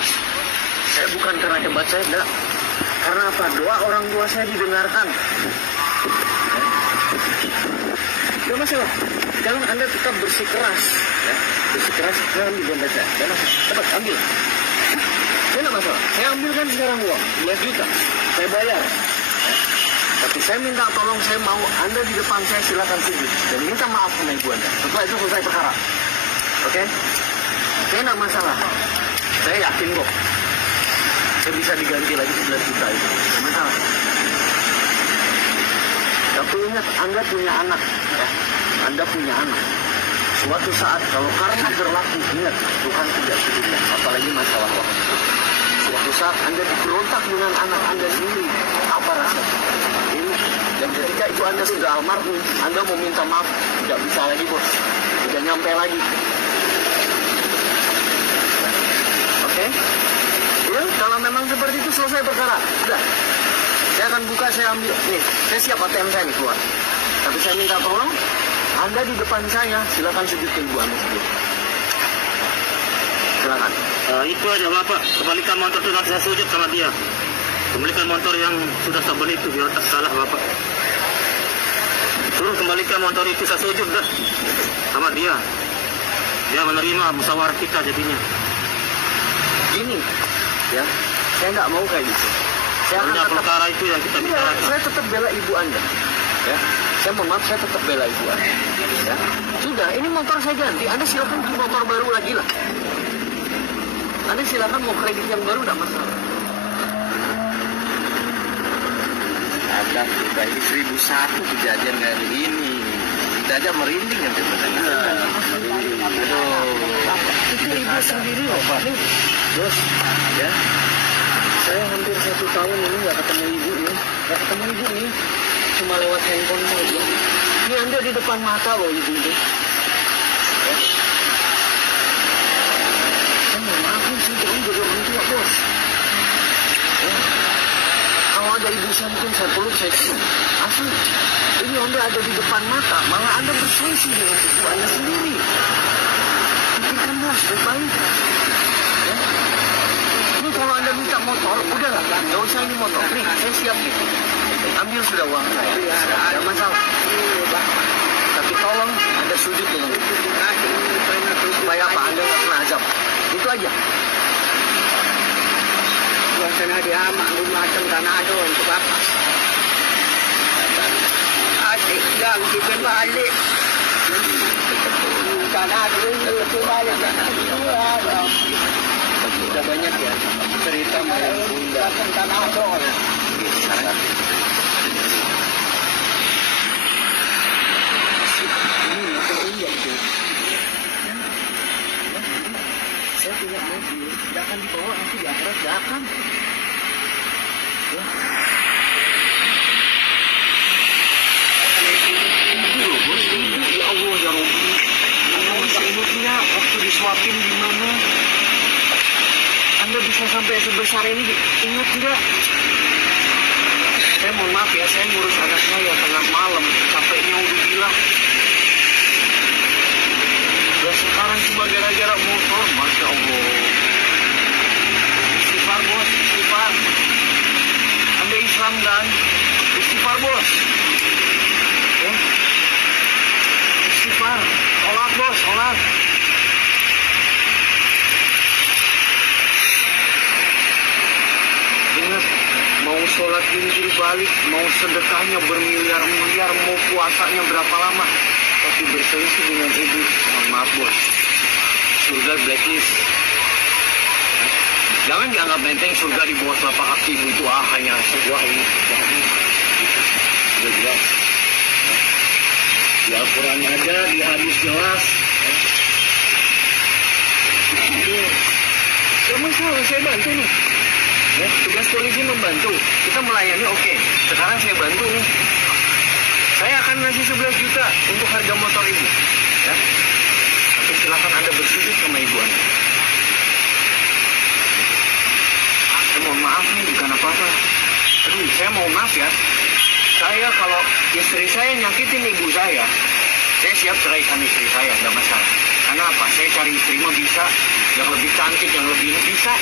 bos. Saya bukan karena hebat saya, enggak. Karena apa? Doa orang tua saya didengarkan. Gak masalah. Jangan Anda tetap bersikeras. Ya. Bersikeras jangan di dompet saya. Gak masalah. Cepat, ambil. Saya gak masalah. Saya ambilkan sekarang uang. 11 juta. Saya bayar. Ya. Tapi saya minta tolong, saya mau Anda di depan saya silakan sujud. Dan minta maaf sama ibu Anda. Setelah itu selesai perkara. Oke? Saya gak masalah. Saya yakin kok. Saya bisa diganti lagi 11 juta itu. Gak masalah. Tapi ingat, Anda punya anak. Ya. Anda punya anak. Suatu saat kalau karena berlaku, ingat, Tuhan tidak sedunia. Apalagi masalah waktu. Suatu saat Anda diberontak dengan anak Anda sendiri. Apa rasanya? Ini. Dan ketika itu Anda sudah almarhum, Anda mau minta maaf. Tidak bisa lagi, bos. Tidak nyampe lagi. Oke? Ya, kalau memang seperti itu selesai perkara. Sudah. Saya akan buka, saya ambil. Nih, saya siap ATM saya nih keluar. Tapi saya minta tolong, Anda di depan saya, silakan sujud ke ibu Anda sendiri. Silakan. Itu aja Bapak, kembalikan motor itu nanti saya sujud sama dia. Kembalikan motor yang sudah saya beli itu, biar tak salah Bapak. Suruh kembalikan motor itu, saya sujud dah sama dia. Dia menerima musyawarah kita jadinya. Gini, ya, saya nggak mau kayak gitu. Saya akan tetap, perkara itu yang kita bicarakan. saya tetap bela ibu Anda. Ya, saya mohon maaf, saya tetap bela ibu Anda. Ya, sudah, ini motor saya ganti. Anda silakan beli motor baru lagi lah. Anda silakan mau kredit yang baru, tidak masalah. Ada kita ini 1001 kejadian kayak begini. Kita aja merinding yang sebenarnya. Itu ibu sendiri loh, Pak. Nih, bos, ya. Saya hampir 1 tahun ini nggak ketemu ibu nih. Nggak ketemu ibu nih. Cuma lewat handphone saja. Ini Anda di depan mata loh ibu itu. Ya. Saya mohon maaf nih, saya jauh dari orang tua, bos. Ya. Kalau ada ibu saya mungkin saya peluk, saya cium. Asli. Ini Anda ada di depan mata, malah Anda berselisih dengan ibu Anda sendiri. Pikirkan bos, baik-baik. Ya. Ini kalau Anda minta motor, udahlah, nggak usah ini motor. Nih, saya siap nih. Ambil sudah uang saya. Tidak masalah. Tapi tolong Anda sujud dengan itu. Supaya apa? Anda nggak kena azab. Itu aja. Yang sana dia maklum macam tanah ada untuk apa? Adik yang kita balik. Tanah ada itu balik. Sudah banyak ya cerita mengenai Bunda. Tanah ada. Saya punya mobil, tidak akan dibawa nanti di akhirat, tidak akan. Ya. Itu loh bos, itu ya Allah ya Rabbi. Anda masih ingatnya waktu disuapin gimana? Anda bisa sampai sebesar ini, ingat tidak? Saya mohon maaf ya, saya ngurus anak saya tengah malam, capeknya udah bilang. Dan sekarang cuma gara-gara motor, Masya Allah. Istighfar bos, istighfar. Anda Islam kan? Istighfar bos. Ya. Istighfar. Sholat bos, sholat. Ingat, mau sholat ini balik, mau sedekahnya bermiliar-miliar, mau puasanya berapa lama, tapi berselisih dengan ibu, mohon maaf bos, surga blacklist. Jangan dianggap enteng surga di bawah telapak kaki ibu itu hanya sebuah ini. Sudah jelas. Di Al-Quran aja, di hadis jelas. Ya masalah, saya bantu nih. Ya, tugas polisi membantu. Kita melayani oke. Sekarang saya bantu nih. Saya akan ngasih 11 juta untuk harga motor ibu. Ya. Tapi silakan Anda bersujud sama ibu Anda. Saya mohon maaf nih, bukan apa-apa. Aduh, saya mau maaf ya. Saya kalau istri saya nyakitin ibu saya siap ceraikan istri saya, nggak masalah. Karena apa? Saya cari istri mah bisa, yang lebih cantik, yang lebih ini bisa.